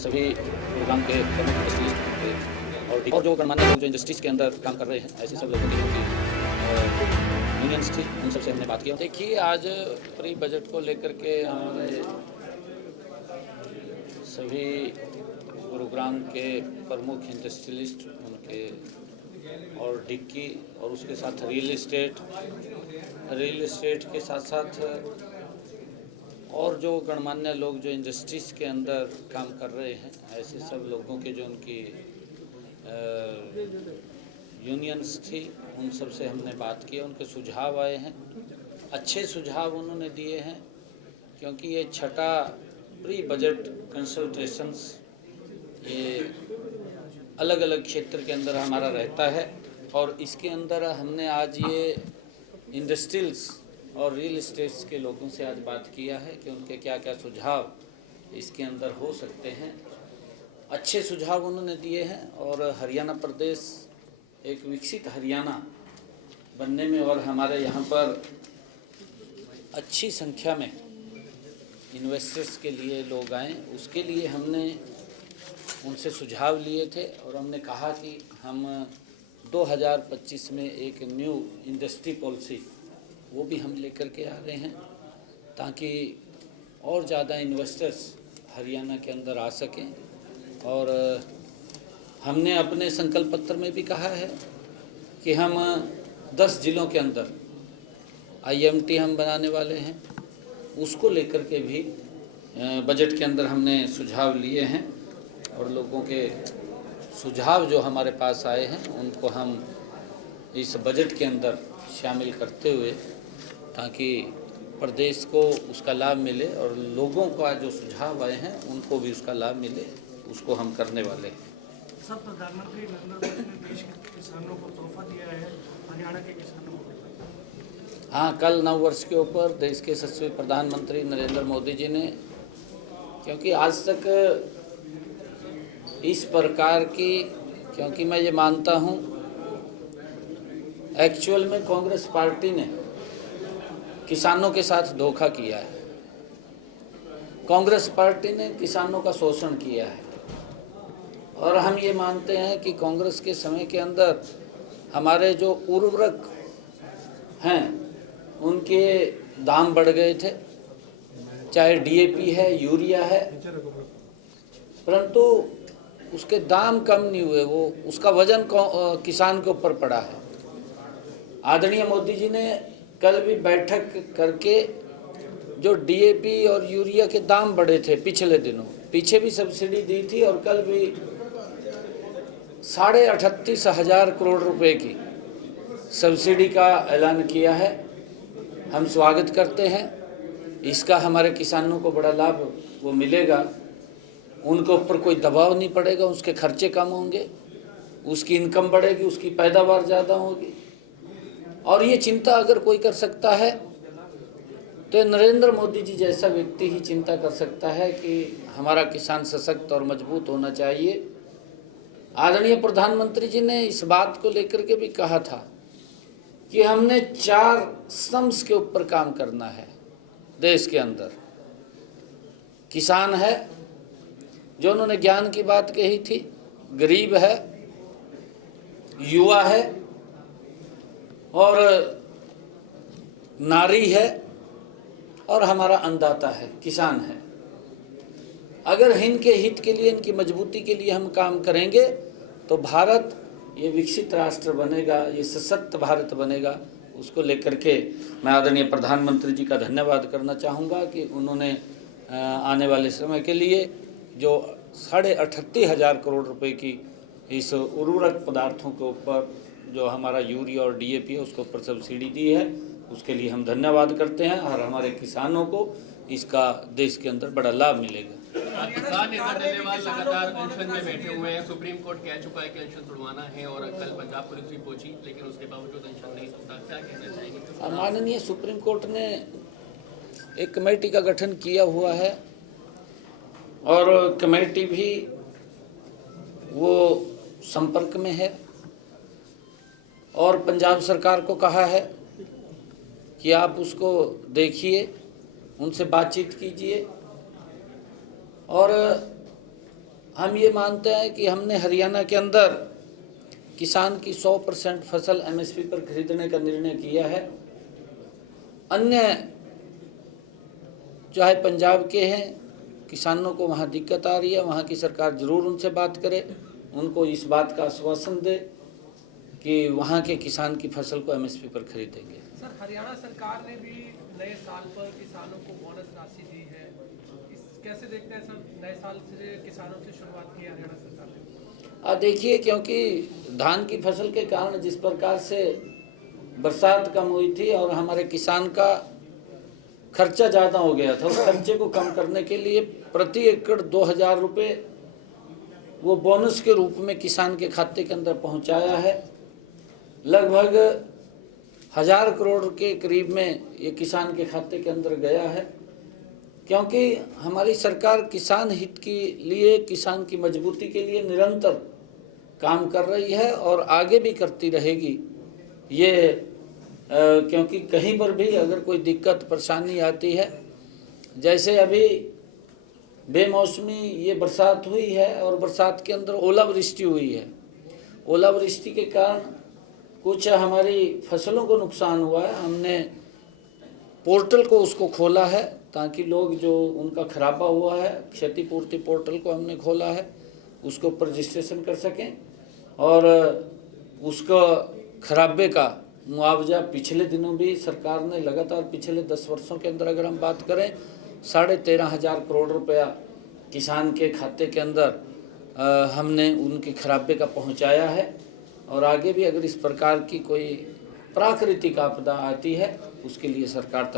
सभी प्रोग्राम के प्रमुख इंडस्ट्रियलिस्ट और जो गणमान्य लोग जो इंडस्ट्रीज़ के अंदर काम कर रहे हैं, ऐसे सब लोगों की यूनियंस थी, उन सबसे हमने बात किया। देखिए, आज प्री बजट को लेकर के हमारे सभी गुरुग्राम के प्रमुख इंडस्ट्रियलिस्ट, उनके और डिक्की और उसके साथ रियल एस्टेट के साथ साथ और जो गणमान्य लोग जो इंडस्ट्रीज़ के अंदर काम कर रहे हैं, ऐसे सब लोगों के जो उनकी यूनियंस थी, उन सब से हमने बात की। उनके सुझाव आए हैं, अच्छे सुझाव उन्होंने दिए हैं, क्योंकि ये छठा प्री बजट कंसल्टेशंस ये अलग अलग क्षेत्र के अंदर हमारा रहता है और इसके अंदर हमने आज ये इंडस्ट्रियल्स और रियल इस्टेट्स के लोगों से आज बात किया है कि उनके क्या क्या सुझाव इसके अंदर हो सकते हैं। अच्छे सुझाव उन्होंने दिए हैं और हरियाणा प्रदेश एक विकसित हरियाणा बनने में और हमारे यहाँ पर अच्छी संख्या में इन्वेस्टर्स के लिए लोग आएँ, उसके लिए हमने उनसे सुझाव लिए थे और हमने कहा कि हम 2025 में एक न्यू इंडस्ट्री पॉलिसी वो भी हम लेकर के आ रहे हैं, ताकि और ज़्यादा इन्वेस्टर्स हरियाणा के अंदर आ सकें। और हमने अपने संकल्प पत्र में भी कहा है कि हम 10 जिलों के अंदर IMT हम बनाने वाले हैं, उसको लेकर के भी बजट के अंदर हमने सुझाव लिए हैं और लोगों के सुझाव जो हमारे पास आए हैं उनको हम इस बजट के अंदर शामिल करते हुए, ताकि प्रदेश को उसका लाभ मिले और लोगों का जो सुझाव आए हैं उनको भी उसका लाभ मिले, उसको हम करने वाले हैं। सब प्रधानमंत्री नरेंद्र मोदी ने देश के किसानों को तोहफा दिया है, हरियाणा के किसानों को। हाँ, कल नव वर्ष के ऊपर देश के यशस्वी प्रधानमंत्री नरेंद्र मोदी जी ने, क्योंकि आज तक इस प्रकार की, क्योंकि मैं ये मानता हूँ एक्चुअल में कांग्रेस पार्टी ने किसानों के साथ धोखा किया है, कांग्रेस पार्टी ने किसानों का शोषण किया है और हम ये मानते हैं कि कांग्रेस के समय के अंदर हमारे जो उर्वरक हैं उनके दाम बढ़ गए थे, चाहे DAP है, यूरिया है, परंतु उसके दाम कम नहीं हुए, वो उसका वजन किसान के ऊपर पड़ा है। आदरणीय मोदी जी ने कल भी बैठक करके जो DAP और यूरिया के दाम बढ़े थे पिछले दिनों, पीछे भी सब्सिडी दी थी और कल भी 38,500 करोड़ रुपए की सब्सिडी का ऐलान किया है। हम स्वागत करते हैं इसका, हमारे किसानों को बड़ा लाभ वो मिलेगा, उनके ऊपर कोई दबाव नहीं पड़ेगा, उसके खर्चे कम होंगे, उसकी इनकम बढ़ेगी, उसकी पैदावार ज़्यादा होगी। और ये चिंता अगर कोई कर सकता है तो नरेंद्र मोदी जी जैसा व्यक्ति ही चिंता कर सकता है कि हमारा किसान सशक्त और मजबूत होना चाहिए। आदरणीय प्रधानमंत्री जी ने इस बात को लेकर के भी कहा था कि हमने 4 स्तंभ के ऊपर काम करना है देश के अंदर। किसान है, जो उन्होंने ज्ञान की बात कही थी, गरीब है, युवा है और नारी है और हमारा अन्नदाता है, किसान है। अगर इनके हित के लिए, इनकी मजबूती के लिए हम काम करेंगे तो भारत ये विकसित राष्ट्र बनेगा, ये सशक्त भारत बनेगा। उसको लेकर के मैं आदरणीय प्रधानमंत्री जी का धन्यवाद करना चाहूँगा कि उन्होंने आने वाले समय के लिए जो 38,500 करोड़ रुपए की इस उर्वरक पदार्थों के ऊपर जो हमारा यूरिया और DAP है उसके ऊपर सब्सिडी दी है, उसके लिए हम धन्यवाद करते हैं और हमारे किसानों को इसका देश के अंदर बड़ा लाभ मिलेगा। किसान नेता डल्लेवाल लगातार अनशन में बैठे हुए हैं, सुप्रीम कोर्ट कह चुका है कि अनशन छुड़वाना है और कल पंजाब पुलिस भी पहुंची, लेकिन उसके बावजूद अनशन नहीं होता, क्या कहना चाहेंगे? माननीय सुप्रीम कोर्ट ने एक कमेटी का गठन किया हुआ है और कमेटी भी वो संपर्क में है और पंजाब सरकार को कहा है कि आप उसको देखिए, उनसे बातचीत कीजिए और हम ये मानते हैं कि हमने हरियाणा के अंदर किसान की 100% फसल एमएसपी पर खरीदने का निर्णय किया है। अन्य चाहे पंजाब के हैं, किसानों को वहाँ दिक्कत आ रही है, वहाँ की सरकार ज़रूर उनसे बात करे, उनको इस बात का आश्वासन दे कि वहाँ के किसान की फसल को एमएसपी पर खरीदेंगे। सर, हरियाणा सरकार ने भी नए साल पर किसानों को बोनस राशि दी है, कैसे देखते हैं सर? नए साल से किसानों से शुरुआत की है हरियाणा सरकार ने। देखिए, क्योंकि धान की फसल के कारण जिस प्रकार से बरसात कम हुई थी और हमारे किसान का खर्चा ज़्यादा हो गया था, उस खर्चे को कम करने के लिए प्रति एकड़ 2000 रुपये वो बोनस के रूप में किसान के खाते के अंदर पहुंचाया है। लगभग 1000 करोड़ के करीब में ये किसान के खाते के अंदर गया है, क्योंकि हमारी सरकार किसान हित के लिए, किसान की मजबूती के लिए निरंतर काम कर रही है और आगे भी करती रहेगी। ये क्योंकि कहीं पर भी अगर कोई दिक्कत परेशानी आती है, जैसे अभी बेमौसमी ये बरसात हुई है और बरसात के अंदर ओलावृष्टि हुई है, ओलावृष्टि के कारण कुछ हमारी फसलों को नुकसान हुआ है। हमने पोर्टल को उसको खोला है ताकि लोग जो उनका खराबा हुआ है, क्षतिपूर्ति पोर्टल को हमने खोला है, उसके ऊपर रजिस्ट्रेशन कर सकें और उसका खराबे का मुआवजा पिछले दिनों भी सरकार ने लगातार पिछले 10 वर्षों के अंदर अगर हम बात करें 13,500 करोड़ रुपया किसान के खाते के अंदर हमने उनके खराबे का पहुंचाया है। और आगे भी अगर इस प्रकार की कोई प्राकृतिक आपदा आती है उसके लिए सरकार